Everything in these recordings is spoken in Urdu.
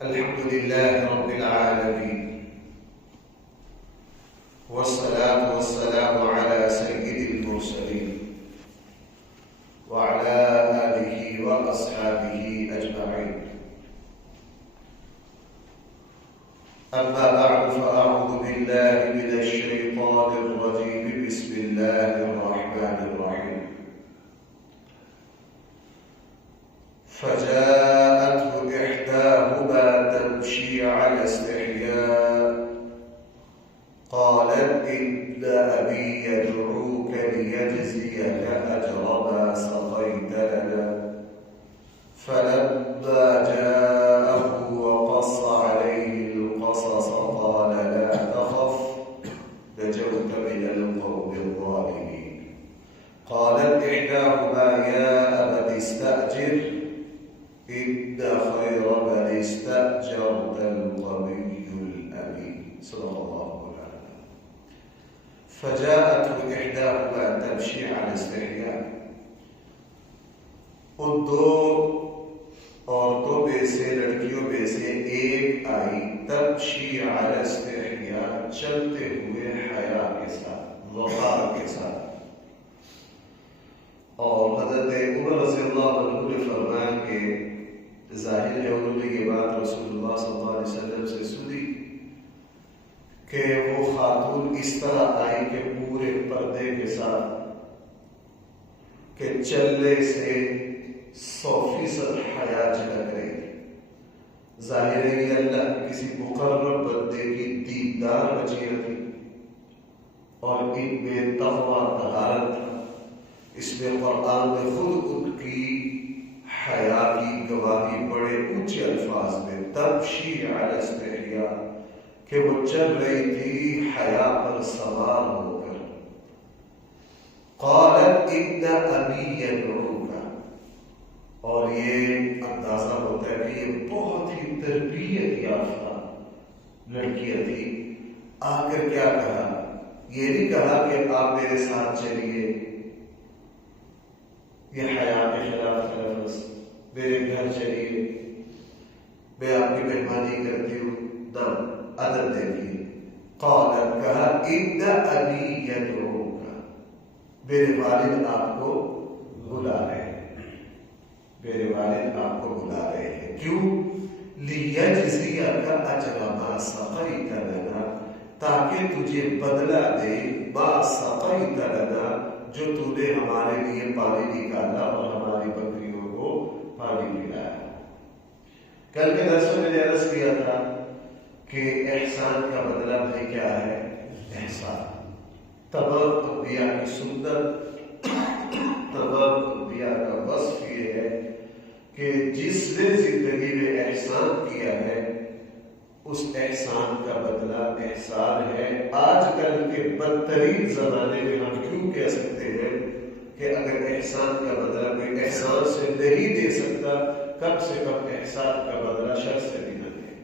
الحمد لله رب العالمين، والصلاة والسلام على سيد المرسلين وعلى آله وأصحابه أجمعين. أما بعد، فأعوذ بالله من الشيطان الرجيم. بسم الله الرحمن الرحيم. فجاءته إحداهما تمشي على استحياء قالت إن أبي يدعوك ليجزيك أجر ما سقيت لنا. فلما جاءه وقص عليه القصص قال لا تخف نجوت من القوم الظالمين. قالت إحداهما يا أبت استأجر إن خير من استأجرت القوي الأمين. صدق الله العظيم. فجاءته إحداهما تمشي على استحياء. ان دو عورتوں میں سے، لڑکیوں میں سے ایک آئی تمشی علی استحیاء، چلتے ہوئے حیا کے ساتھ، وقار کے ساتھ. اور حضرت عمر رضی اللہ عنہ نے فرمایا کہ ظاہر ہے انہوں نے یہ بات رسول اللہ صلی اللہ علیہ وسلم سے سنی کہ وہ خاتون اس طرح آئی کہ پورے پردے کے ساتھ، کہ چلنے سے 100% حیا جھلک رہی تھی. ظاہر ہے کہ اللہ کے کسی مقرر بندے کی دیندار بچیاں تھی اور ان میں تقویٰ طہارت تھا. اس میں قرآن نے خود ان کی حیا کی گواہی بڑے اونچے الفاظ میں، تمشی علی استحیاء، کہ وہ چل رہی تھی حیا پر سوار ہو کر. قالت ان ابی یدعوک، اور یہ اندازہ ہوتا ہے کہ یہ بہت ہی تربیت یافتہ لڑکیاں تھی. آ کر کیا کہا؟ یہ نہیں کہا کہ آپ میرے ساتھ چلیے، یہ حیا کے خلاف لفظ، میرے گھر چلیے، میں آپ کی مہمانی کرتی ہوں. ادب دیکھیے. قالت، کہا ان ابی یدعوک، میرے والد آپ کو بلا رہے ہیں، میرے والد آپ کو بلا رہے ہیں. کیوں؟ لیجزیک اجر ما سقیت لنا، تاکہ تجھے بدلہ دے ما سقیت لنا، جو تو نے ہمارے لیے پانی نکالا اور ہماری بکریوں کو پانی پلایا. کل کے درس میں نے عرض کیا تھا کہ احسان کا بدلہ بھائی کیا ہے؟ احسان. تمام انبیاء کی سنت، تمام انبیاء کا وصف یہ ہے کہ جس نے زندگی میں احسان کیا ہے اس احسان کا بدلہ احسان ہے. آج کل کے بدترین زمانے میں ہم کیوں کہہ سکتے ہیں کہ اگر احسان کا بدلہ کوئی احسان سے نہیں دے سکتا، کم سے کم احسان کا بدلہ شر سے بھی نہ دے.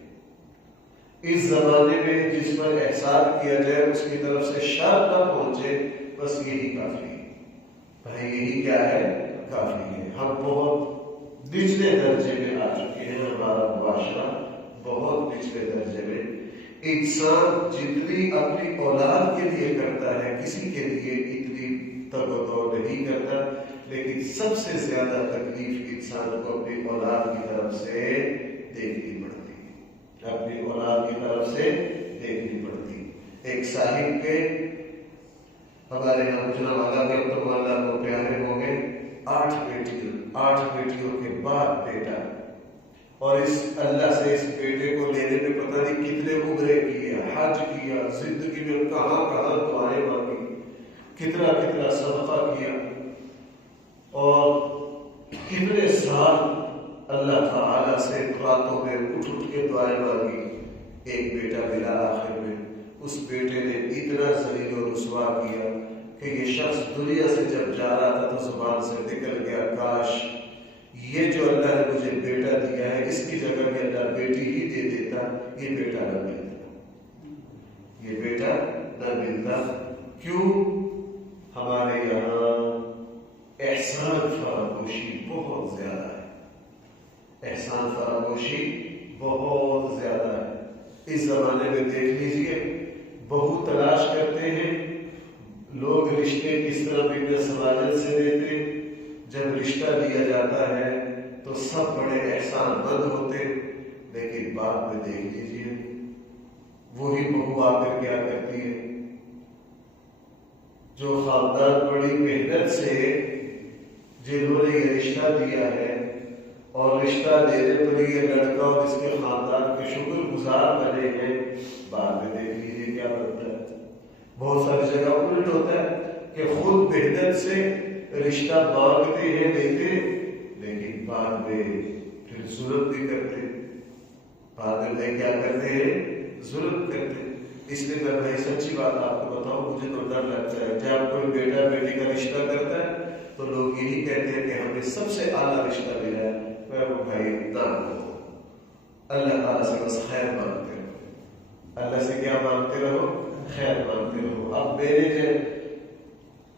اس زمانے میں جس پر احسان کیا جائے اس کی طرف سے شر نہ پہنچے، بس یہی کافی ہے. بھائی یہی کیا ہے؟ کافی ہے. ہم بہت نچلے درجے میں آ چکے ہیں، ہمارا معاشرہ بہت نچلے درجے میں. انسان جتنی اپنی اولاد کے لیے کرتا ہے کسی کے لیے اتنی تگ و دو نہیں کرتا، لیکن سب سے زیادہ تکلیف انسان کو اپنی اولاد کی طرف سے دیکھنی پڑتی ہے، اپنی اولاد کی طرف سے دیکھنی پڑتی. ایک صاحب کے ہمارے یہاں گجرا والا کے تو اللہ کو پیارے ہو گئے، 8 بیٹیوں کے بعد بیٹا، اور اس اللہ سے اس بیٹے کو لینے میں پتہ نہیں کتنے عمرے کیے، حج کیا، زندگی میں کہاں کہاں دعائیں مانگی، کتنا کتنا صدقہ کیا، اور کتنے سال اللہ تعالیٰ سے راتوں میں اٹھ کے دعائیں مانگی. ایک بیٹا ملا آخر میں. اس بیٹے نے اتنا ذلیل و رسوا کیا کہ یہ شخص دنیا سے جب جا رہا تھا تو زبان سے نکل گیا، کاش یہ جو اللہ نے مجھے بیٹا دیا ہے اس کی جگہ میں اللہ بیٹی ہی دے دیتا، یہ بیٹا نہ ملتا، یہ بیٹا نہ ملتا. کیوں؟ ہمارے یہاں احسان فراموشی بہت زیادہ ہے، احسان فراموشی بہت زیادہ ہے. اس زمانے میں دیکھ لیجئے بہو تلاش کرتے ہیں لوگ، رشتے کس طرح بنا سماجت سے دیتے. جب رشتہ دیا جاتا ہے تو سب بڑے احسان مند ہوتے، لیکن بعد میں دیکھ لیجئے وہی بہو آ کر کیا کرتی ہے. جو خاندان بڑی محنت سے جنہوں نے یہ رشتہ دیا ہے اور رشتہ دینے پر یہ لڑکا اور اس کے خاندان کے شکر گزار بنے ہیں، بعد میں دیکھ لیجیے کیا بنتا ہے. بہت ساری جگہ الٹ ہوتا ہے کہ خود محنت سے رشتہ مانگتے ہیں، لیتے، لیکن بعد میں پھر ظلم بھی کرتے. بعد میں کیا کرتے ہیں؟ ظلم کرتے. اس لیے میں بھائی سچی بات آپ کو بتاؤں، مجھے تو ڈر لگتا ہے جب کوئی بیٹا بیٹی کا رشتہ کرتا ہے تو لوگ یہی کہتے ہیں کہ ہمیں سب سے اعلیٰ رشتہ ملا ہے. میں وہ بھائی نہ کرو، اللہ تعالیٰ سے بس خیر مانگتے رہو. اللہ سے کیا مانگتے رہو؟ خیر مانگتے رہو. اب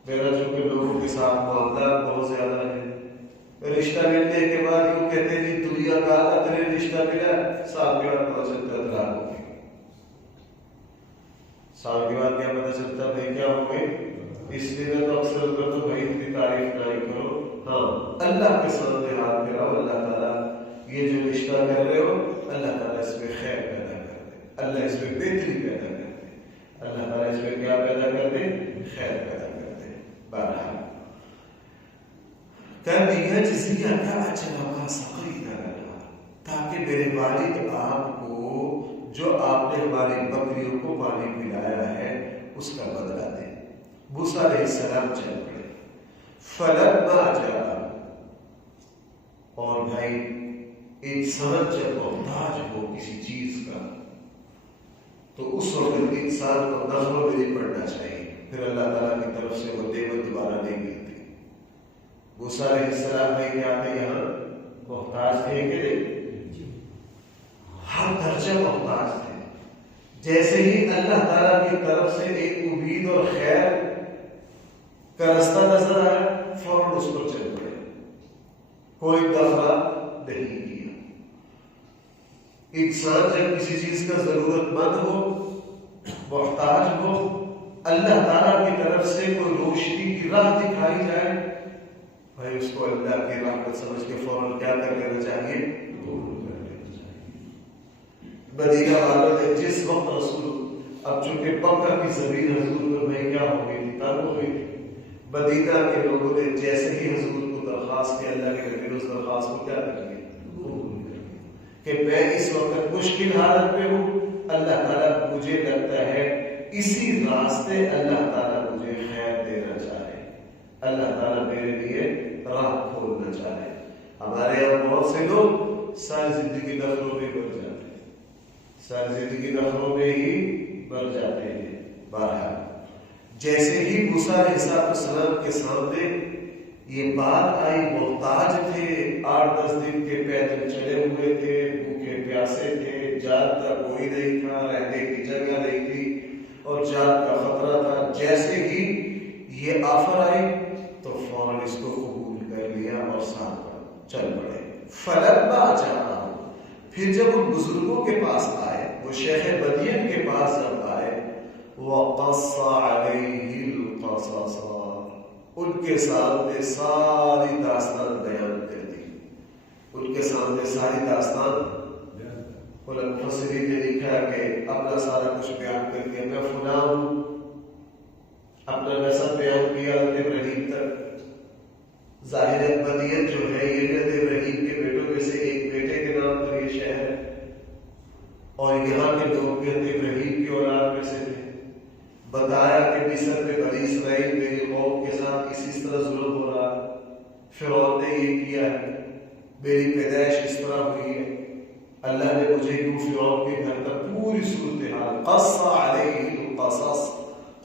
میرا جو کہ لوگوں کے ساتھ معاملات بہت زیادہ ہے. رشتہ ملنے کے بعد یوں کہتے ہیں جی دنیا کا اعلیٰ ترین رشتہ ملا، سال کے بعد پتہ چلتا ہے طلاق ہو گئی. سال کے بعد کیا پتہ چلتا بھائی کیا ہو گئی. اس لیے میں تو اکثر کرتا ہوں بھائی اتنی تعریف نہیں کرو. ہاں، اللہ کے سامنے ہاتھ پھیلاؤ، اللہ تعالیٰ یہ جو رشتہ کر رہے ہو اللہ تعالیٰ اس میں خیر پیدا کر دے، اللہ اس میں بہتری پیدا کر دے، اللہ تعالیٰ اس میں کیا پیدا کر دے؟ خیر پیدا کر دے. بہرحال کر دیا جزیہ کا اجر کا سقینا لنا، تاکہ میرے والد آپ کو جو آپ نے ہماری بکریوں کو پانی پلایا ہے اس کا بدلہ دے. موسیٰ علیہ السلام چل پڑے. فلما جاء، اور بھائی انسان جب محتاج ہو کسی چیز کا تو اس وقت انسان کو نفروں میں نہیں پڑنا چاہیے، پھر اللہ تعالیٰ کی طرف سے وہ نعمت دوبارہ نہیں ملتی. موسیٰ علیہ السلام نے کیا تھا؟ یہاں محتاج تھے کہ نہیں؟ ہر درجہ محتاج تھے. جیسے ہی اللہ تعالیٰ کی طرف سے ایک امید اور خیر کا رستہ نظر آیا فوراً اس پر چل پڑے، کوئی دخل نہیں کیا. انسان جب کسی چیز کا ضرورت مند ہو، محتاج ہو، اللہ تعالیٰ کی طرف سے کوئی روشنی کی راہ دکھائی جائے، بھائی اس کو اللہ کی رحمت سمجھ کے فوراً کیا کر لینا چاہیے؟ مدینہ والوں نے جس وقت رسول، اب چونکہ مکہ کی زمین حضور پر بھائی کیا ہو گئی تھی، تنگ ہو گئی تھی. مدینہ کے لوگوں نے جیسے ہی حضور کو درخواست کی، اللہ کے نبی نے اس درخواست کو کیا کر لیا؟ کہ میں اس وقت مشکل حالت میں ہوں، اللہ تعالیٰ مجھے لگتا ہے اسی راستے اللہ تعالیٰ مجھے خیر دینا چاہے، اللہ تعالیٰ میرے لیے راہ کھولنا چاہے. ہمارے یہاں بہت سے لوگ ساری زندگی نفروں میں بڑھ جاتے ہیں، ساری زندگی نفروں میں ہی بڑھ جاتے ہیں. بہرحال جیسے ہی موسیٰ علیہ السلام کے سامنے یہ بات آئی، محتاج تھے، 8-10 دن کے پیدل چلے ہوئے تھے، بھوکے پیاسے تھے، جان کا کوئی نہیں تھا، رہنے کی جگہ نہیں تھی اور جان کا خطرہ تھا. جیسے ہی یہ آفر آئی تو فوراً اس کو قبول کر لیا اور ساتھ چل پڑے. فلما جاء، پھر جب ان بزرگوں کے پاس آئے، وہ شیخ مدین کے پاس جب آئے، وقص علیہ القصص، ان کے سامنے ساری داستان بیان کر دی. ان کے سامنے ساری داستان، مفسرین نے لکھا کہ اپنا سارا کچھ بیان کر دیا. میں فلاں ہوں، اپنا نسب بیان کیا حضرت ابراہیم تک. ظاہر مدین جو ہے یہ حضرت ابراہیم کے بیٹوں میں سے ایک بیٹے کے نام پر یہ شہر ہے، اور یہاں کے لوگ بھی حضرت ابراہیم کی اولاد میں سے تھے. بتایا کہ مصر میں بنی اسرائیل میری قوم کے ساتھ اسی طرح ظلم ہو رہا ہے، فرعون نے یہ کیا ہے، میری پیدائش اس طرح ہوئی ہے، اللہ نے مجھے یوں فرعون کے گھر کا پوری صورتحال. قص علیہ القصص،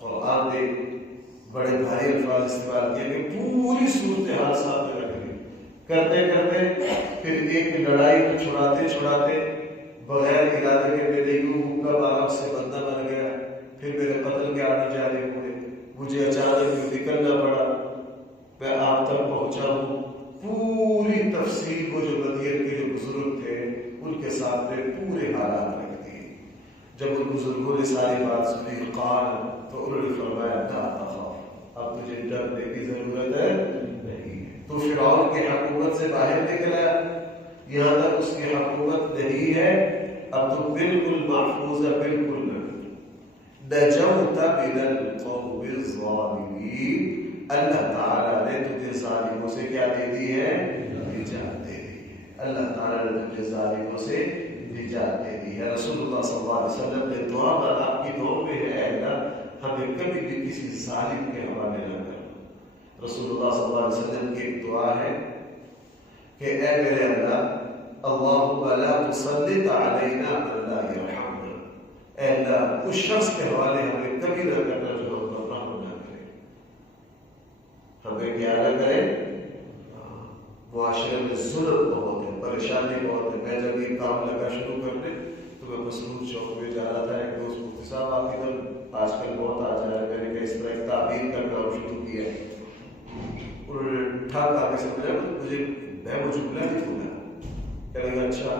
قرآن نے بڑے بھاری الفاظ استعمال کیے کہ پوری صورتحال سامنے رکھ دی. کرتے کرتے پھر ایک لڑائی کو چھڑاتے بغیر ارادے کے میرے یوں کا عرب سے بندہ بن گیا، پھر میرے قتل کے آنے جانے ہوئے، مجھے اچانک نکلنا پڑا، میں آپ تک پہنچا ہوں. پوری تفصیل کو جو مدین کے جو بزرگ تھے ان کے سامنے پورے حالات رکھ دیے. جب ان بزرگوں نے ساری بات سنی قال تو انہوں نے فرمایا لا تخاف، اب تجھے ڈرنے کی ضرورت ہے نہیں. تو فرعون کی حکومت سے باہر نکلا، یہاں تک اس کی حکومت نہیں ہے، اب تو بالکل محفوظ ہے، بالکل نجوت من القوم الظالمین. اللہ تعالیٰ نے تجھے ظالموں سے کیا دے دی ہے؟ نجات دے دی ہے. اللہ تعالیٰ نے تجھے ظالموں سے نجات دے دی ہے. رسول اللہ صلی اللہ علیہ وسلم نے دعا پر آپ کی دعا میں ہے اے اللہ ہمیں کبھی بھی کسی ظالم کے حوالے نہ کرنا. رسول اللہ صلی اللہ علیہ وسلم کی ایک دعا ہے کہ اے میرے اللہ اللہم لا تسلط علینا من لا یرحمنا، اے اللہ اس شخص کے حوالے ہمیں کبھی نہ کرنا جو ہم پر رحم نہ کرے، ہمیں کیا نہ کرے. معاشرے میں ظلم بہت ہے، پریشانی بہت ہے. میں جب یہ کام لگا شروع کرنے تو میں مسرور چوک میں جا رہا تھا، ایک دوست مفتی صاحب آپ ادھر آج کل بہت آ جا رہا ہے، میں نے کہا اس طرح ایک تعبیر کا کام شروع کیا. انہوں نے ٹھاک آ کے سمجھا مجھے میں وہ جملہ نہیں بھولا. کہنے لگا اچھا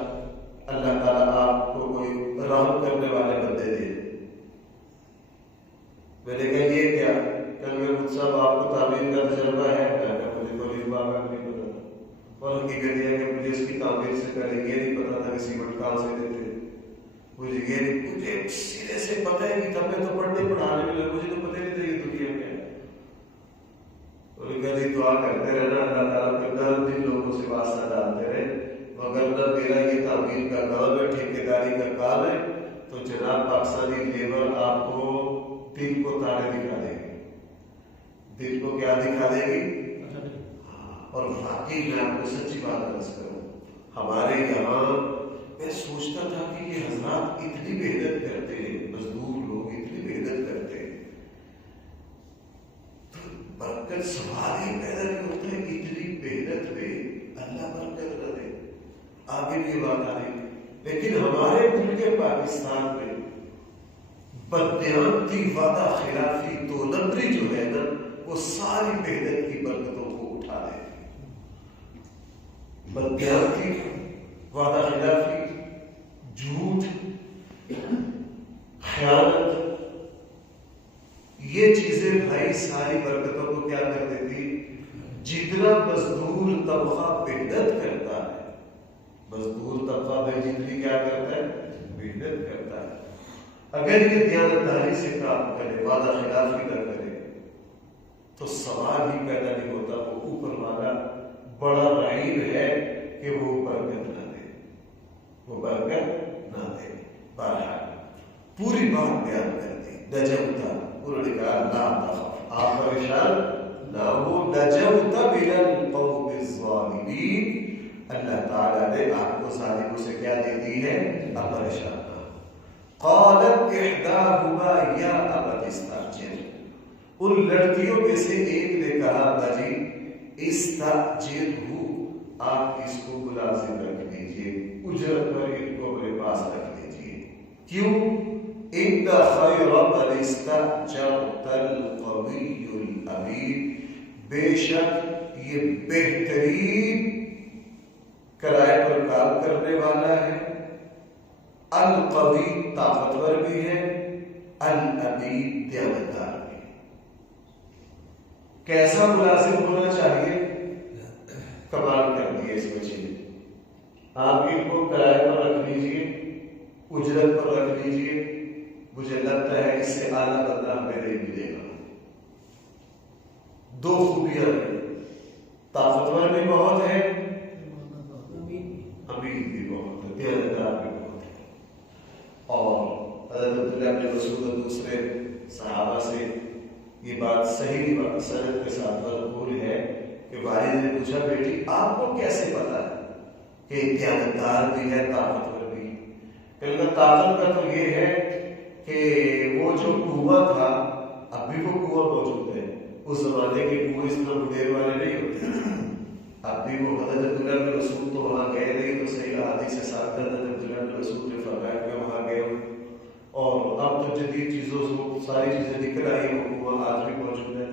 اللہ تعالیٰ آپ کو کوئی رحم کرنے والے بندے دے. میں نے کہا یہ کیا؟ کہنے لگا مفتی صاحب آپ کو تعبیر کا تجربہ ہے؟ میں کہا مجھے تو اس بات کا نہیں پتا، اور حقیقت یہ ہے کہ مجھے اس کی تعبیر سے پہلے یہ نہیں پتا تھا کہ سیمنٹ کہاں سے دیتے. مجھے سیدھے سے پتہ ہی نہیں تھا، میں تو پڑھنے پڑھانے میں لگا، مجھے تو پتہ نہیں تھا یہ دنیا میں ہے. اور کہتے دعا کرتے رہنا اللہ تعالیٰ کے در دن لوگوں سے واسطہ ڈالتے رہے، مگر نہ میرا یہ تعبیر کا کام ہے، ٹھیکیداری کا کام ہے. تو جناب پاکستانی لیبر آپ کو دل کو تارے دکھا دے گی، دل کو کیا دکھا دے گی. اور واقعی میں آپ کو سچی بات عرض کروں، ہمارے یہاں میں سوچتا تھا کہ یہ حضرات اتنی محنت کرتے ہیں، مزدور لوگ اتنی محنت کرتے ہیں تو برکت سوال ہی پیدا نہیں ہوتا ہے. اتنی محنت میں اللہ برکت نہ دے. آگے بھی بات آ رہی ہے، لیکن ہمارے ملک پاکستان میں بددیانتی، وعدہ خلافی، دو نمبری جو ہے نا وہ ساری محنت کی برکتوں کو اٹھا رہے ہیں. بددیانتی، وعدہ خلافی، جھوٹ، خیانت، یہ چیزیں بھائی ساری برکتوں کو کیا کر دیتی. جتنا مزدور طبقہ محنت کرتا ہے، مزدور طبقہ میں جتنی کیا کرتا ہے محنت کرتا ہے، اگر یہ دیانتداری سے کام کرے، وعدہ خلافی نہ کرے تو سوال ہی پیدا نہیں ہوتا. وہ اوپر والا بڑا رحیم ہے کہ وہ برکت نہ دے، وہ برکت نہ دے. بہرحال پوری بات بیان کر دی. نجوتا، انہوں نے کہا لا تخف، آپ پریشان نہ ہو. نجوت من القوم الظالمین، اللہ تعالیٰ نے آپ کو ظالموں سے کیا دے دی ہے؟ آپ پریشان نہ ہو. قالت احداہما یا ابت استاجر، ان لڑکیوں میں سے ایک نے کہا ابا جی استاجرہ، آپ اس کو ملازم رکھ لیجیے، اجرت پر ان کو اپنے پاس رکھ لیجیے. کیوں؟ ان خیر من استاجرت القوی الامین، بے شک یہ بہترین کرائے پر کام کرنے والا ہے، القوی طاقتور بھی ہے، الامین دیانتدار بھی. کیسا ملازم ہونا چاہیے؟ کمال کر دیا اس بچے نے. آپ ان کو کرائے پر رکھ لیجیے، اجرت پر رکھ لیجیے، مجھے لگتا ہے اس سے اعلیٰ بندہ ہمیں نہیں ملے گا. دو خوبیاں ہیں، طاقتور بھی بہت ہے، امین بھی بہت ہے، دیانتدار بھی بہت ہے. اور حضرت عبداللہ بن مسعود اور دوسرے صحابہ سے یہ بات صحیح سند کے ساتھ منقول ہے کہ والد نے پوچھا بیٹی آپ کو کیسے پتا ہے کہ دیانتدار بھی ہے، طاقتور بھی؟ کہنے طاقت کا تو یہ ہے کہ وہ جو کنواں تھا اب بھی وہ کنواں موجود ہے. اس زمانے کے کنویں اس طرح مدیر والے نہیں ہوتے، اب بھی وہ حضرت عبداللہ بن مسعود تو وہاں گئے نہیں، تو صحیح حدیث سے ثابت ہے حضرت عبداللہ بن مسعود نے فرمایا کہ وہاں گئے ہوں. اور اب تو جدید چیزوں سے ساری چیزیں نکل آئی، وہ کنواں آج بھی موجود ہے.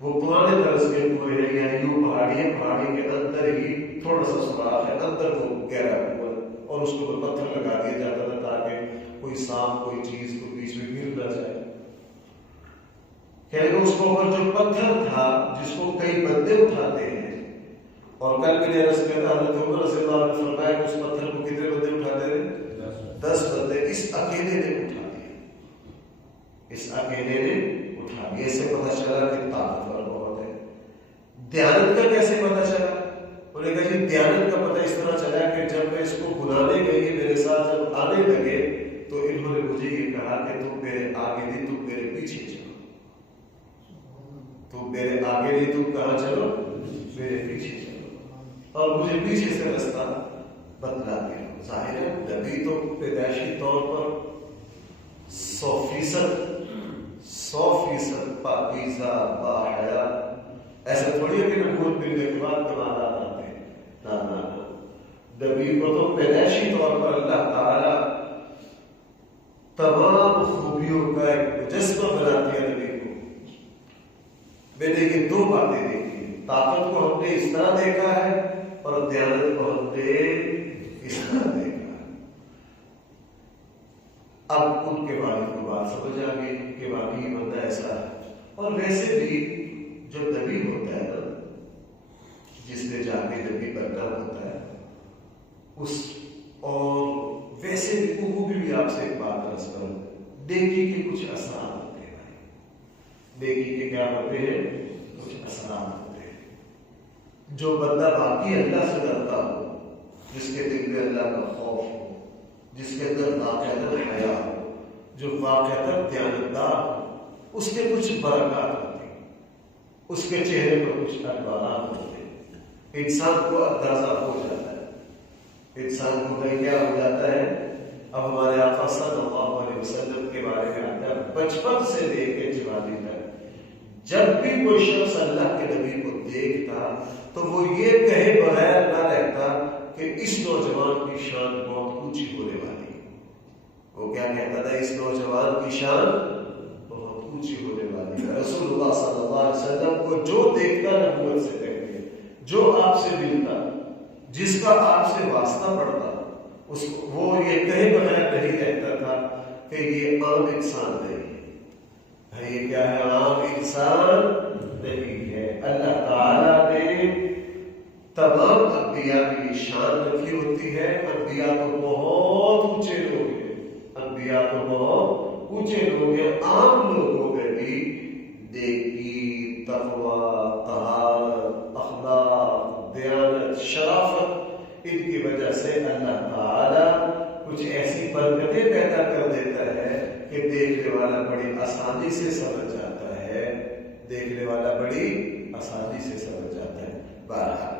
وہ پرانے طرز کے کنویں ہیں، یعنی یوں پہاڑی کے اندر ہی تھوڑا سا سوراخ ہے، اندر وہ گہرا کنواں. اور اس کو پتھر لگا دیا جاتا تھا تاکہ کوئی سانپ کوئی چیز کو بیچ میں گر نہ جائے. کہ اس کو اوپر جو پتھر تھا جس کو کئی بندے اٹھاتے ہیں، اور کل میں نے عرض کیا تھا حضرت عمر رضی اللہ عنہ نے فرمایا کہ اس پتھر کو کتنے بندے اٹھاتے تھے؟ 10 بندے. اس اکیلے نے اٹھا دیا، اس اکیلے نے اٹھا دیا. اس سے پتہ چلا کہ طاقتور بہت ہے. دیانت کا کیسے پتہ چلا؟ انہوں نے کہا جی دیانت کا پتہ اس طرح چلا کہ جب میں اس کو بلانے گئی میرے ساتھ جب آنے لگے تو انہوں نے مجھے یہ کہا کہ تم میرے آگے نہیں تم میرے پیچھے چلو. تم میرے آگے نہیں تم کہاں چلو؟ میرے پیچھے چلو. اور مجھے پیچھے سے رستہ بتلا دیا. ظاہر ہے نبی تو پیدائشی طور پر 100% پاکیزہ باحیا. ایسا تھوڑی ہے کہ نبوت ملنے کے بعد کمالات آتے ہیں. نہ نبی کو تو پیدائشی طور پر اللہ تعالی تمام خوبیوں کا ایک مجسمہ بنا دیا نبی کو. میں نے یہ 2 باتیں دیکھی. طاقت کو ہم نے اس طرح دیکھا ہے اور دیانت کو ہم نے اس طرح دیکھا. اب ان کے والد کو بات سمجھ آ گئی کہ واقعی بندہ ایسا ہے. اور ویسے بھی جو نبی ہوتا ہے نا، جس نے جا کے نبی بننا ہوتا ہے اس، اور ویسے بھی وہ بھی آپ سے ایک بات عرض کروں، نیکی کے کچھ اثرات ہوتے ہیں. نیکی کے کیا ہوتے ہیں؟ کچھ اثرات ہوتے ہیں. جو بندہ باقی اللہ سے ڈرتا ہو، جس کے دل میں اللہ کا خوف ہو، جس کے اندر واقعہ حیا ہو، جو واقعہ دیانتدار ہو، اس کے کچھ برکات ہوتی ہیں، اس کے چہرے پر کچھ انوارات ہوتے ہیں. انسان کو اندازہ ہو جاتا ہے. انسان کو کہیں کیا ہو جاتا ہے. اب ہمارے آقا صلی اللہ علیہ وسلم کے بارے میں آتا ہے بچپن سے لے کے جوانی تک جب بھی کوئی شخص اللہ کے نبی کو دیکھتا تو وہ یہ کہے بغیر نہ رہتا کہ اس نوجوان کی شان بہت اونچی ہونے والی ہے. وہ کیا کہتا تھا؟ اس نوجوان کی شان بہت اونچی ہونے والی ہے. رسول اللہ صلی اللہ علیہ وسلم کو جو دیکھتا نبوت سے پہلے، جو آپ سے ملتا، جس کا آپ سے واسطہ پڑتا، اس کو وہ یہ کہے بغیر نہیں رہتا تھا کہ یہ عام انسان نہیں ہے. یہ کیا ہے؟ عام انسان نہیں ہے. اللہ تعالیٰ نے تمام انبیاء کی شان رکھی ہوتی ہے. انبیاء تو بہت اونچے لوگ ہیں، انبیاء تو بہت اونچے لوگ ہیں. عام لوگوں میں بھی نیکی، تقوی، طہارت، اخلاق، دیانت، شرافت، ان کی وجہ سے اللہ تعالیٰ کچھ ایسی برکتیں پیدا کر دیتا ہے کہ دیکھنے والا بڑی آسانی سے سمجھ جاتا ہے. دیکھنے والا بڑی آسانی سے سمجھ جاتا ہے. بہرحال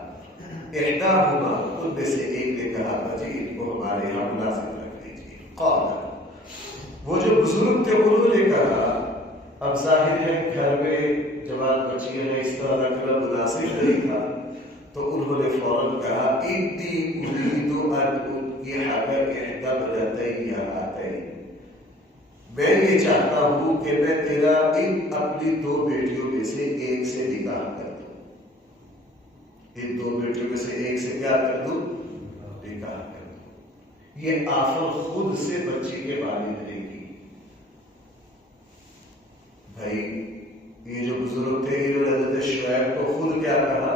احداہما، ان میں سے ایک نے کہا بھائی ان کو ہمارے یہاں ملازم رکھ لیجیے. قال، وہ جو بزرگ تھے انہوں نے کہا، اب ظاہر ہے گھر میں جوان بچیاں ہیں، اس طرح رکھنا مناسب نہیں تھا، تو انہوں نے فوراً کہا انی اريد ان انكحك احدى ابنتي هاتين، میں یہ چاہتا ہوں کہ میں تیرا ان اپنی 2 بیٹیوں میں سے ایک سے نکاح کر دوں. ان 2 بیٹیوں میں سے ایک سے کیا کر دوں؟ نکاح کر دوں. یہ آفر خود سے بچی کے والد نے کی. بھائی یہ جو بزرگ تھے انہوں نے حضرت شعیب کو خود کیا کہا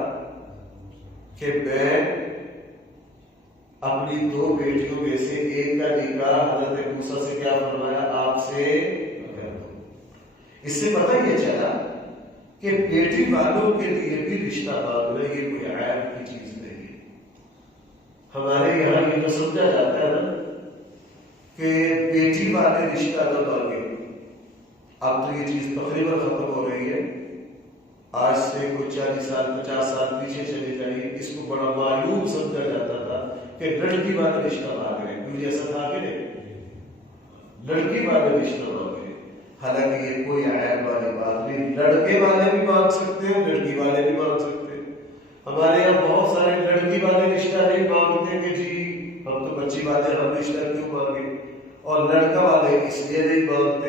کہ میں اپنی 2 بیٹیوں میں سے ایک کا نکاح حضرت موسیٰ سے کیا فرمایا؟ آپ سے کر دوں. اس سے پتہ یہ چلا کہ بیٹی والوں کے لیے بھی رشتہ مانگنا یہ کوئی عیب کی چیز نہیں ہے. ہمارے یہاں یہ تو سمجھا جاتا ہے نا کہ بیٹی والے رشتہ نہ مانگے. اب تو یہ چیز تقریباً ختم ہو رہی ہے. آج سے کوئی 40 سال 50 سال پیچھے چلے جائیے، اس کو بڑا معیوب سمجھا جاتا تھا کہ لڑکی والے رشتہ مانگ رہے ہیں. کیوں ایسا تھا کہ نہیں؟ لڑکی والے رشتہ مانگ رہے ہیں. حالانکہ یہ کوئی عیب والی بات نہیں. لڑکے والے بھی مانگ سکتے ہیں، لڑکی والے بھی مانگ سکتے ہیں. ہمارے یہاں بہت سارے لڑکی والے رشتہ نہیں مانگتے کہ جی ہم تو بچی والے ہم رشتہ کیوں مانگے، اور لڑکا والے اس لیے نہیں مانگتے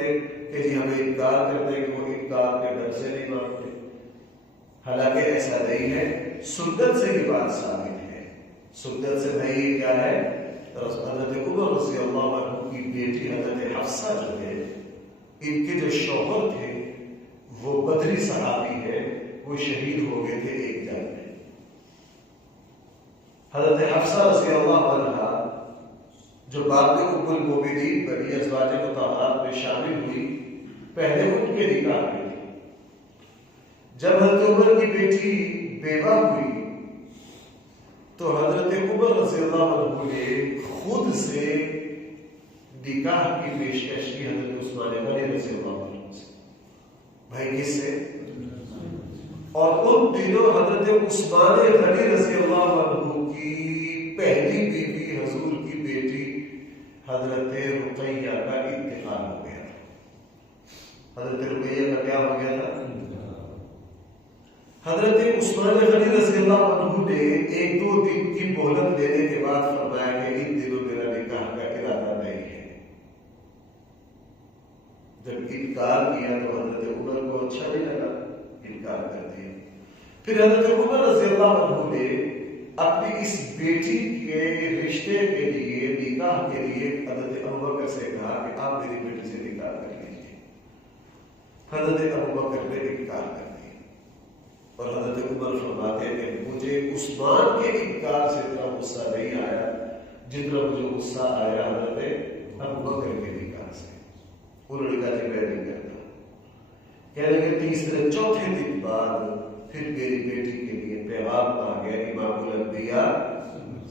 کہ جی ہمیں انکار کرتے کہ وہ انکار کے ڈر سے نہیں مانگتے. حالانکہ ایسا نہیں ہے. سنت سے یہ بات ثابت ہے. سنت سے بھائی کیا ہے؟ حضرت عمر رضی اللہ عنہ کی بیٹی حضرت حفصہ جو ہے، ان کے جو شوہر تھے وہ بدری صحابی ہے، وہ شہید ہو گئے تھے ایک جنگ میں۔ حضرت حفصہ رضی اللہ عنہ جو بعد میں ام المومنین بنی ازواج مطہرات میں شامل ہوئی، پہلے ان کے نکاح میں تھی۔ جب حضرت عمر کی بیٹی بیوہ ہوئی تو حضرت عمر رضی اللہ عنہ نے خود سے نکاح کی پیشکش کی حضرت عثمان غنی رضی اللہ عنہ سے، بھائی کس سے؟ اور ان دنوں حضرت عثمان غنی رضی اللہ عنہ کی پہلی بیوی حضور کی بیٹی حضرت رقیہ کا انتقال ہو گیا تھا۔ حضرت رقیہ کا کیا ہو گیا تھا؟ حضرت عثمان غنی رضی اللہ عنہ نے ایک دو دن کی مہلت لینے کے بعد فرمایا کہ ان دنوں میرا نکاح کا ارادہ نہیں ہے۔ جب انکار کیا تو حضرت عمر کو اچھا نہیں لگا، انکار کر دیا۔ پھر حضرت عمر رضی اللہ عنہ نے اپنی اس بیٹی کے رشتے کے لیے، نکاح کے لیے حضرت ابوبکر سے کہا کہ آپ میری بیٹی سے نکاح کر لیجیے۔ حضرت ابوبکر نے انکار کر دیا، اور حضرت عمر فرماتے ہیں کہ مجھے عثمان کے انکار سے اتنا غصہ نہیں آیا جتنا مجھے غصہ آیا حضرت ابوبکر کے انکار سے۔ انہوں نے کہا کہ میں نہیں کرتا۔ کہنے کے تیسرے چوتھے دن بعد پھر میری بیٹی کے لیے پیغام آ گیا امام الانبیاء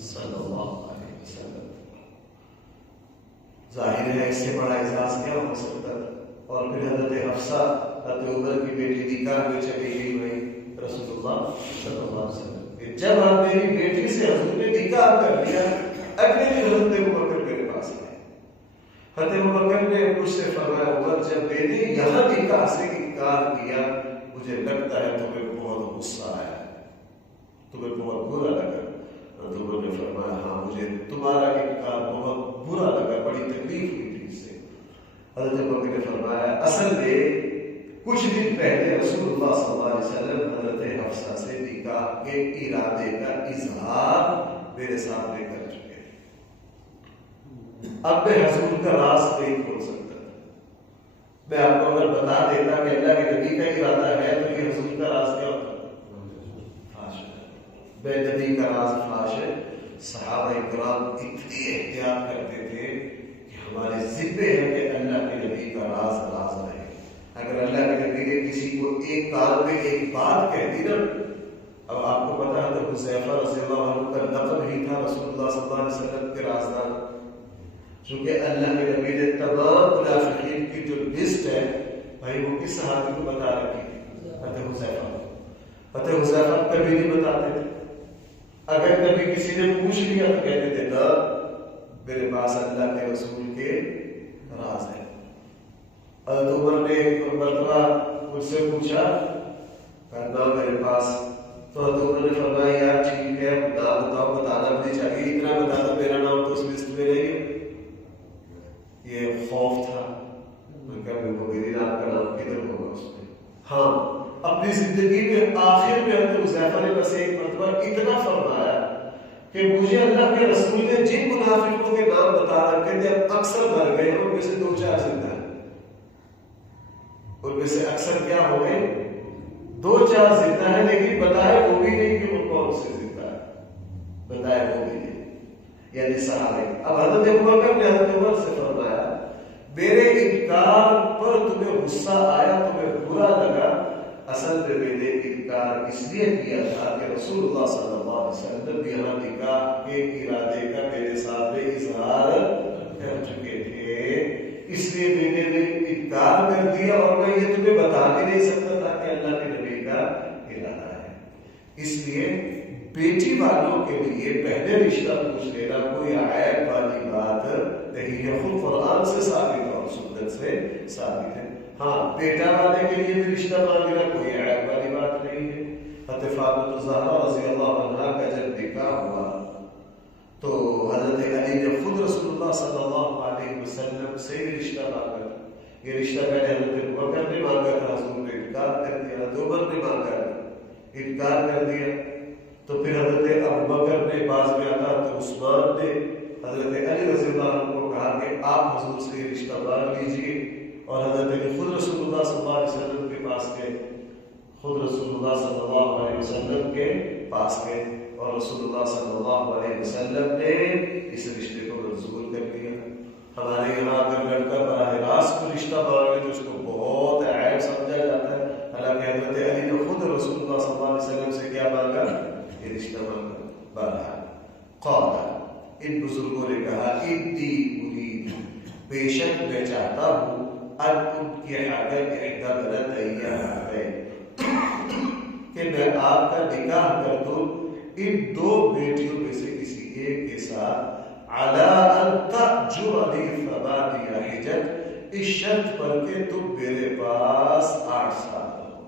صلی اللہ علیہ وسلم۔ ظاہر ہے اس سے بڑا اعزاز کیا ہو سکتا تھا۔ اور پھر حضرت حفصہ حضرت عمر کی بیٹی نکاح میں چلی گئی بھائی رسول اللہ صلی اللہ علیہ وسلم کہ جب آپ میری بیٹی سے حضور نے نکاح کر لیا، اگلے دن حضرت ابوبکر میرے پاس آئے۔ حضرت ابوبکر نے مجھ سے فرمایا عمر جب میں نے یہاں نکاح سے انکار کیا مجھے لگتا ہے تمہیں بہت غصہ آیا، تمہیں بہت برا لگا۔ حضرت عمر نے فرمایا ہاں مجھے تمہارا انکار بہت برا لگا، بڑی تکلیف ہوئی تھی اس سے۔ حضرت ابوبکر نے فرمایا اصل میں کچھ دن پہلے رسول اللہ صلی اللہ علیہ وسلم حضرت حفصہ سے نکاح کے ارادے کا اظہار میرے سامنے کر چکے ہیں۔ اب میں حضور کا راز نہیں کھول سکتا تھا۔ میں آپ کو اگر بتا دیتا کہ اللہ کے نبی کا ارادہ ہے تو یہ حضور کا راز کیا ہوتا؟ فاش ہے۔ بے نبی کا راز فاش ہے۔ صحابہ کرام اتنی احتیاط کرتے تھے کہ ہمارے ذمے ہے کہ اللہ کے نبی کا راز راز رہے۔ اگر اللہ کے نبی نے کسی کو ایک کال میں ایک بات کہہ دی نا، اب آپ کو پتا ہے تو حذیفہ رضی اللہ عنہ کا لقب ہی تھا رسول اللہ صلی اللہ علیہ وسلم کے رازدار، چونکہ اللہ کے نبی نے تمام منافقین کی جو لسٹ ہے بھائی وہ کس صحابی کو بتا رکھی؟ حضرت حذیفہ۔ حضرت حذیفہ کبھی نہیں بتاتے تھے، اگر کبھی کسی نے پوچھ لیا تو کہتے تھے نا میرے پاس اللہ کے رسول کے راز ہے۔ حضرت عمر نے ایک مرتبہ مجھ سے پوچھا کہا میرے پاس، تو حضرت عمر نے فرمایا یار ٹھیک ہے نام بتاؤ، بتانا بھی نہیں چاہیے، اتنا بتا دو میرا نام تو اس لسٹ میں نہیں ہے۔ یہ خوف تھا، میں کہا میری نام کا نام کدھر ہوگا اس میں۔ ہاں اپنی زندگی میں آخر میں حضرت حذیفہ نے بس ایک مرتبہ اتنا فرمایا کہ مجھے اللہ کے رسول نے جن منافقوں کے نام بتا رکھے تھے اب اکثر مر گئے، ان میں سے 2-4 زندہ ہیں۔ ان میں سے اکثر کیا ہو گئے؟ 2-4 زندہ ہیں، لیکن بتائے وہ بھی نہیں کہ وہ کون سے زندہ ہے، بتائے وہ بھی نہیں، یعنی صحابہ۔ اب حضرت ابوبکر نے حضرت عمر سے فرمایا میرے انکار پر تمہیں غصہ آیا، تمہیں برا لگا، اصل میں میں نے انکار اس لیے کیا تھا کہ رسول اللہ صلی اللہ علیہ وسلم یہاں نکاح کے ارادے کا میرے سامنے اظہار کر چکے تھے، اس لیے میں نے انکار کر دیا، اور میں یہ تمہیں بتا بھی نہیں سکتا تھا کہ اللہ کے نبی کا ارادہ ہے۔ اس لیے بیٹی والوں کے لیے پہلے رشتہ پوچھ لینا کوئی عیب والی بات نہیں ہے، خود قرآن سے ثابت ہے اور سنت سے ثابت ہے۔ ہاں بیٹا والے کے لیے بھی رشتہ مانگنا کوئی عیب والی بات نہیں ہے۔ حضرت فاطمہ الزہرا رضی اللہ عنہا کا جب نکاح ہوا تو حضرت علی نے خود رسول اللہ صلی اللہ علیہ وسلم سے یہ رشتہ مانگا۔ یہ رشتہ پہلے حضرت ابوبکر نے مانگا تھا، حضور نے انکار کر دیا، حضرت عمر نے مانگا انکار کر دیا، تو پھر حضرت ابوبکر نے بعض میں آتا تو عثمان نے، حضرت علی رضی اللہ عنہ کو کہا کہ آپ حضور سے یہ رشتہ باندھ لیجیے، اور حضرت علی خود رسول اللہ صلی اللہ علیہ وسلم کے پاس گئے، خود رسول اللہ صلی اللہ علیہ وسلم کے پاس گئے، اور رسول اللہ صلی اللہ علیہ وسلم نے اس رشتے کو منظور کر دیا۔ ہمارے یہاں اگر لڑکا براہ راست کو رشتہ باندھے تو اس کو بہت عیب سمجھا جاتا ہے، حالانکہ حضرت علی نے خود رسول اللہ صلی اللہ علیہ وسلم سے کیا مانگا؟ یہ رشتہ مانگا۔ بہرحال قال، ان بزرگوں نے کہا انی ارید، بے شک میں چاہتا ہوں، ان انکح احدی بنتیہ، کہ میں آپ کا نکاح کر دوں ان دو بیٹیوں میں سے کسی ایک کے ساتھ، علی ان تأجرنی ثمانیہ حجج، اس شرط پر کہ تم میرے پاس 8 سال رہو۔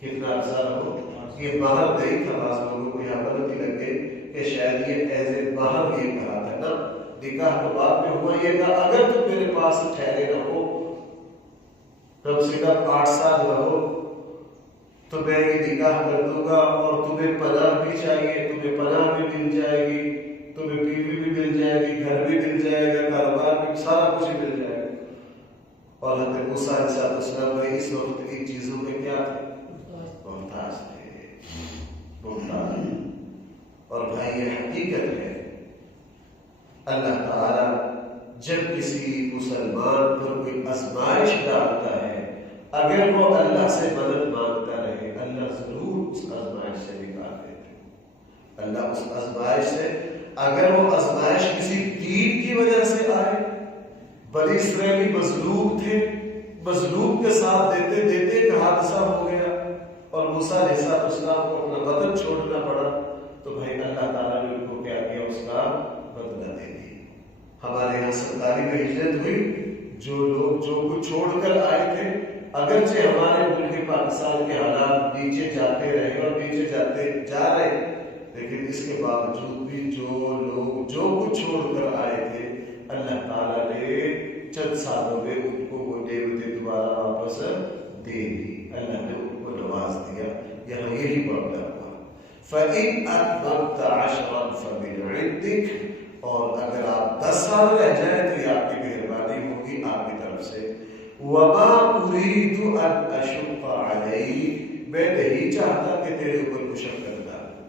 کتنا عرصہ رہو؟ یہ مہر نہیں تھا، بعض لوگوں کو یہاں غلطی لگ گئی کہ شاید یہ ایز اے مہر یہ کہا تھا نا، نکاح تو بعد میں ہوا، یہ کہا اگر تم میرے پاس ٹھہرے رہو کم سے کم 8 سال رہو تو میں یہ نکاح کر دوں گا، اور تمہیں پناہ بھی چاہیے، تمہیں پناہ بھی مل جائے گی، تمہیں بیوی بھی مل جائے گی، گھر بھی مل جائے گا، کاروبار بھی، سارا کچھ ہی مل جائے گا۔ اور حضرت موسیٰ علیہ السلام نے اس وقت ان چیزوں میں کیا تھے؟ محتاج تھے، محتاج۔ اور بھائی یہ حقیقت ہے، اللہ تعالی جب کسی مسلمان پر کوئی آزمائش ڈالتا ہے، اگر وہ اللہ سے مدد مانگتا رہے، اللہ ضرور اس آزمائش سے نکال دیتے ہیں۔ اللہ اس آزمائش سے، اگر وہ آزمائش کسی دین کی وجہ سے آئے، بنی اسرائیلی مظلوم تھے، مظلوم کے ساتھ دیتے دیتے ایک حادثہ ہو گیا اور موسیٰ علیہ السلام کو اپنا وطن چھوڑنا پڑا، تو بھائی اللہ تعالیٰ نے ان کو کیا کیا؟ اس کا بدلہ دے دیا۔ ہمارے یہاں سرکاری میں ہجرت ہوئی، جو لوگ جو کچھ چھوڑ کر آئے تھے، اگرچہ ہمارے ملک پاکستان کے حالات نیچے جاتے رہے اور نیچے جاتے جا رہے، لیکن اس کے باوجود بھی جو لوگ جو کچھ چھوڑ کر آئے تھے، اللہ تعالیٰ نے چند سالوں میں ان کو وہ نعمتیں دوبارہ واپس دے دی، اللہ نے ان کو نواز دیا۔ یہاں یہی معاملہ ہوا، فَإِنْ أَتْمَمْتَ عَشْرًا فَمِنْ عِنْدِكَ، اور اگر آپ 10 سال رہ جائیں تو یہ آپ کی مہربانی ہوگی آپ کی طرف سے۔ وَمَا أُرِيدُ أَنْ أَشُقَّ عَلَيْكَ، میں نہیں چاہتا کہ تیرے اوپر مشقت ڈالوں،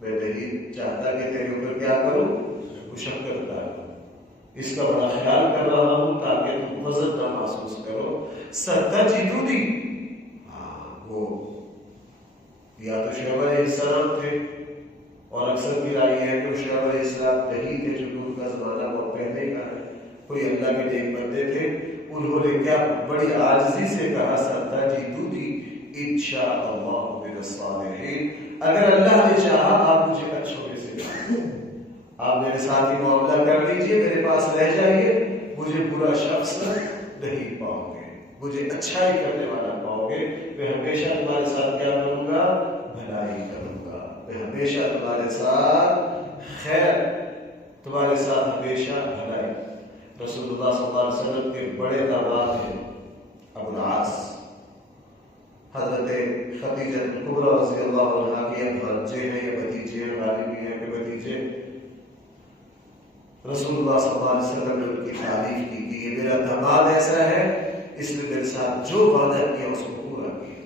میں نہیں چاہتا کہ تیرے اوپر کیا کروں؟ مشقت ڈالوں، اس کا بڑا خیال کر رہا ہوں تاکہ تم وزن نہ محسوس کرو۔ سَتَجِدُنِی، وہ یا تو شعیب علیہ السلام تھے، اور اکثر کی رائے ہے کہ شعیب علیہ السلام نہیں تھے، چونکہ ان کا زمانہ بہت پہلے کا ہے، کوئی اللہ کے نیک بندے تھے، انہوں نے کیا بڑی عاجزی سے کہا، سَتَجِدُنِی إِن شَاءَ اللَّهُ مِنَ الصَّالِحِينَ، اگر اللہ نے چاہا آپ مجھے اچھوں میں سے آپ میرے ساتھ ہی معاملہ کر لیجئے، میرے پاس رہ جائیے، مجھے برا شخص نہیں پاؤ گے، مجھے اچھائی کرنے والا پاؤ گے، میں ہمیشہ تمہارے ساتھ کیا کروں گا؟ بھلائی کروں گا، میں ہمیشہ تمہارے ساتھ خیر، تمہارے ساتھ ہمیشہ بھلائی۔ رسول اللہ صلی اللہ علیہ وسلم کے بڑے داماد ہیں ابو العاص، حضرت خدیجہ کبریٰ رضی اللہ عنہا کے بھانجے ہیں یا بھتیجے ہیں، غالب بھی ہیں کہ بھتیجے۔ رسول اللہ صلی اللہ علیہ وسلم نے ان کی تعریف کی کہ یہ میرا داماد ایسا ہے، اس نے میرے ساتھ جو وعدہ کیا اس کو پورا کیا،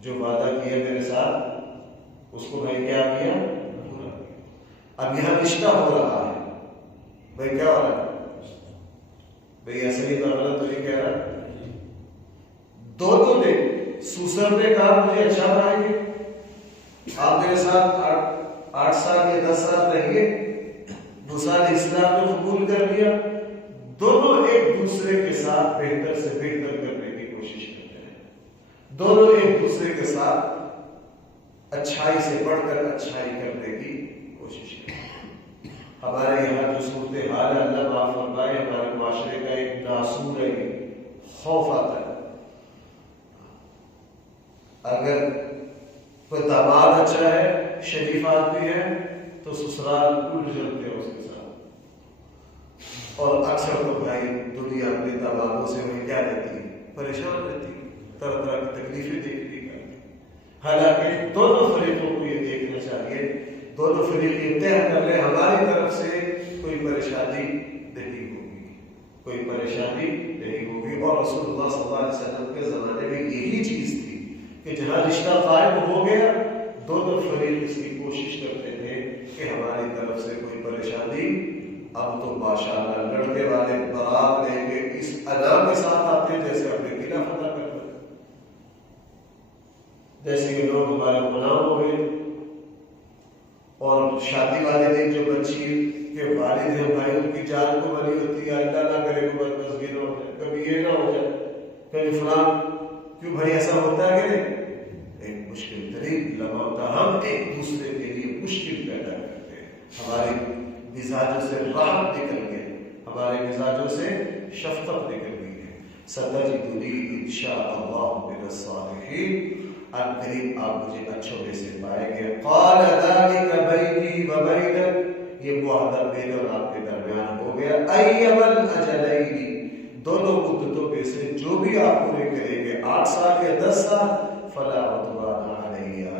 جو وعدہ کیا میرے ساتھ اس کو میں کیا کیا؟ پورا کیا۔ اب یہاں رشتہ ہو رہا ہے، بھائی کیا ہو رہا ہے؟ بھائی ایسا ہی غلط تو نہیں کہہ رہا، دونوں نے، سوسر نے کہا مجھے اچھا بنائیں گے، آپ میرے ساتھ 8 سال یا 10 سال رہیے، موسیٰ علیہ السلام نے قبول کر لیا، دونوں ایک دوسرے کے ساتھ بہتر سے بہتر کرنے کی کوشش کرتے ہیں، دونوں ایک دوسرے کے ساتھ اچھائی سے بڑھ کر اچھائی کرنے کی کوشش کرتے ہیں۔ ہمارے یہاں جو صورتحال ہے، اللہ معاف فرمائے، ہمارے معاشرے کا ایک ناسور ہے، خوف آتا ہے، اگر کوئی داماد اچھا ہے، شریف آدمی ہے، تو سسرال الٹ جلتے ہیں اس کے ساتھ، اور اکثر تو بھائی دنیا اپنے دامادوں سے وہی کیا رہتی ہے؟ پریشان رہتی ہے، طرح طرح کی تکلیفیں دیکھتی کرتی۔ حالانکہ دونوں فریقوں کو یہ دیکھنا چاہیے دونوں فریق یہ طے کر لیں ہماری طرف سے کوئی پریشانی نہیں ہوگی، کوئی پریشانی نہیں ہوگی۔ اور رسول اللہ صلی اللہ علیہ وسلم کے زمانے میں یہی چیز تھی کہ جہاں رشتہ قائم ہو گیا دونوں فریق اس کی کوشش کرتے تھے کہ ہماری طرف سے کوئی پریشانی، اب تو ماشاءاللہ لڑکے والے برات لے کے اس ادا کے ساتھ آتے ہیں جیسے اپنے قلعہ فتح کرتے ہیں، جیسے کہ لوگ ہمارے غلام ہو گئے۔ اور شادی والے دن جو بچی کے والد ہیں بھائی ان کی جان کو بنی ہوتی ہے، اللہ نہ کرے کوئی بدمزگی نہ ہو جائے، کبھی یہ نہ ہو جائے، کبھی فلاں، کیوں بھائی ایسا ہوتا ہے کہ نہیں؟ ایک مشکل ترین لمحہ ہوتا، ہم ایک دوسرے کے لیے مشکل پیدا کرتے ہیں، ہمارے مزاجوں سے راحت نکل گئے، ہمارے مزاجوں سے شفقت نکل گئی ہے۔ ستجدنی انشاءاللہ من الصالحین، اب قریب آپ مجھے اچھوں میں سے پائیں گے۔ قال ذلك بینی و بینک، یہ معاہدہ میرے اور آپ کے درمیان ہو گیا۔ ایما الاجلین، دونوں مدتوں میں سے جو بھی آپ پورے کریں گے، 8 سال یا 10 سال، فلا عدوان علیہ،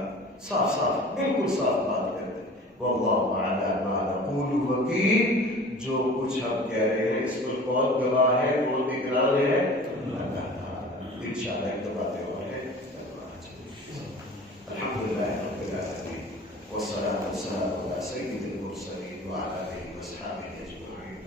صاف صاف بالکل صاف بات کرتے ہیں۔ واللہ علی ما نقول وکیل، جو کچھ ہم کہہ رہے ہیں اس پر کون گواہ ہے، کون نگران ہے؟ اللہ تعالیٰ۔ انشاءاللہ ایک دو باتیں اور ہیں۔ الحمدللہ رب العالمین والصلاة والسلام علی سید المرسلین وعلی آلہ وصحبہ اجمعین۔